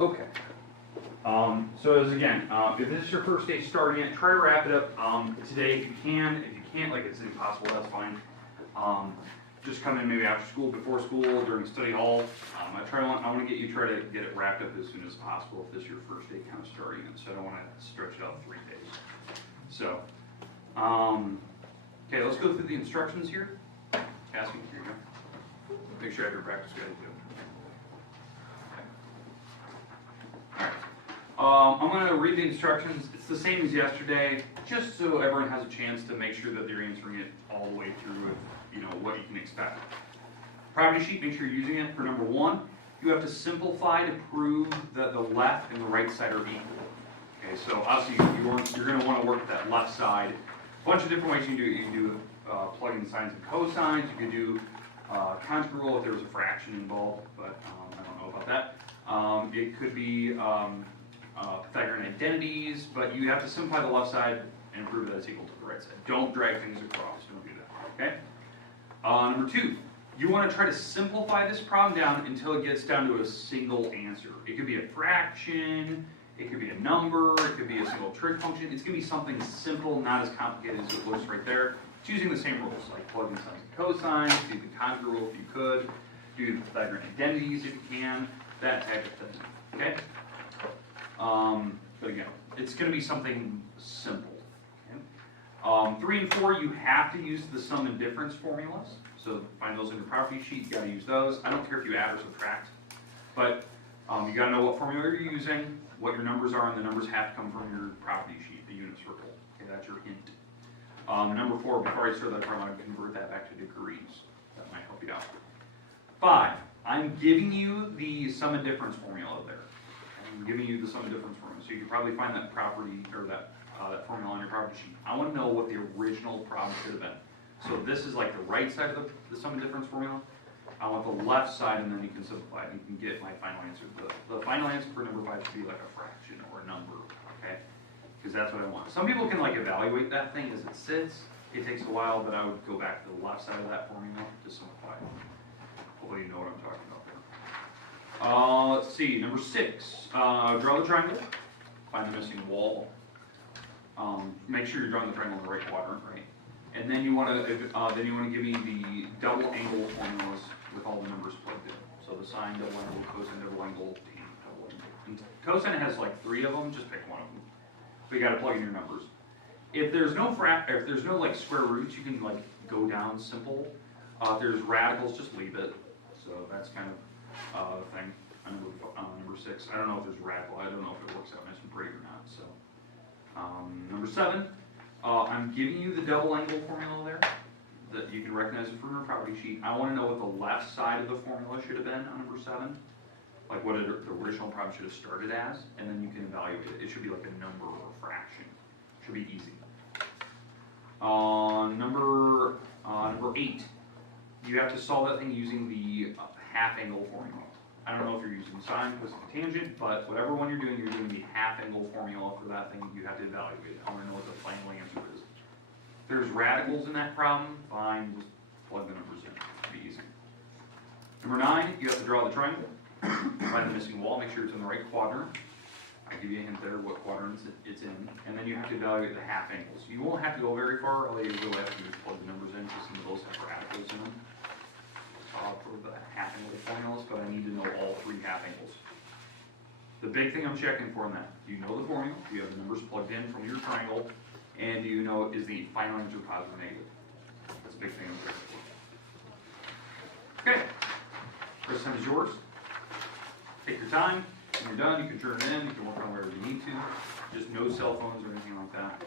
Okay. So as again, if this is your first day starting it, try to wrap it up today if you can. If you can't, like it's impossible, that's fine. Just come in maybe after school, before school, during study hall. I want to try to get it wrapped up as soon as possible if this is your first day kind of starting it. So I don't want to stretch it out 3 days. So, okay, let's go through the instructions here. Cassie, here you go. Make sure I have your practice guide too. Alright, I'm going to read the instructions. It's the same as yesterday, just so everyone has a chance to make sure that they're answering it all the way through with, you know, what you can expect. Property sheet, make sure you're using it for number 1. You have to simplify to prove that the left and the right side are equal. Okay, so obviously you're going to want to work with that left side. A bunch of different ways you can do it. You can do plug in sines and cosines. You could do cont'd rule if there was a fraction involved, but I don't know about that. It could be Pythagorean identities, but you have to simplify the left side and prove that it's equal to the right side. Don't drag things across. Don't do that. Okay. Number 2, you want to try to simplify this problem down until it gets down to a single answer. It could be a fraction. It could be a number. It could be a single trig function. It's going to be something simple, not as complicated as it looks right there. It's using the same rules, like plug in sines and cosines, do the cont'd rule if you could, do the Pythagorean identities if you can, that type of thing. Okay. But again, it's going to be something simple. Okay? 3 and 4, you have to use the sum and difference formulas. So find those in your property sheet. You got to use those. I don't care if you add or subtract, but you got to know what formula you're using, what your numbers are, and the numbers have to come from your property sheet, the unit circle. Okay, that's your hint. Number 4, before I start that problem, I convert that back to degrees. That might help you out. 5, I'm giving you the sum and difference formula there. I'm giving you the sum and difference formula, so you can probably find that property or that formula on your property sheet. I want to know what the original problem should have been. So this is like the right side of the sum and difference formula. I want the left side, and then you can simplify it. And you can get my final answer. The final answer for number 5 should be like a fraction or a number, okay? Because that's what I want. Some people can like evaluate that thing as it sits. It takes a while, but I would go back to the left side of that formula to simplify it. Hopefully you know what I'm talking about there. Let's see, number 6. Draw the triangle. Find the missing wall. Make sure you're drawing the triangle in the right quadrant, right? And then you want to give me the double angle formulas with all the numbers plugged in. So the sine, double angle, cosine, double angle, tan, double angle. And cosine has like 3 of them. Just pick one of them. But you got to plug in your numbers. If there's no like square roots, you can like go down simple. If there's radicals, just leave it. So that's kind of the thing. Number 6. I don't know if there's radical. I don't know if it works out nice and pretty or not. So number 7. I'm giving you the double angle formula there that you can recognize it from your property sheet. I want to know what the left side of the formula should have been on number 7, like what the original problem should have started as, and then you can evaluate it. It should be like a number or a fraction. Should be easy. Number 8, you have to solve that thing using the half angle formula. I don't know if you're using sine, cosine, tangent, but whatever one you're doing the half angle formula for that thing. You have to evaluate it. I want to know what the final answer is. If there's radicals in that problem, fine, just plug the numbers in. It'll be easy. Number 9, you have to draw the triangle. Find the missing wall, make sure it's in the right quadrant. I give you a hint there what quadrant it's in. And then you have to evaluate the half angles. You won't have to go very far, all you really have to do is plug the numbers in, because some of those have radicals in them. For the half angle formulas, but I need to know all 3 half angles. The big thing I'm checking for in that, do you know the formula? Do you have the numbers plugged in from your triangle? And do you know, is the final answer positive or negative? That's a big thing I'm checking for. Okay, rest time is yours. Take your time. When you're done, you can turn it in. You can work on wherever you need to. Just no cell phones or anything like that.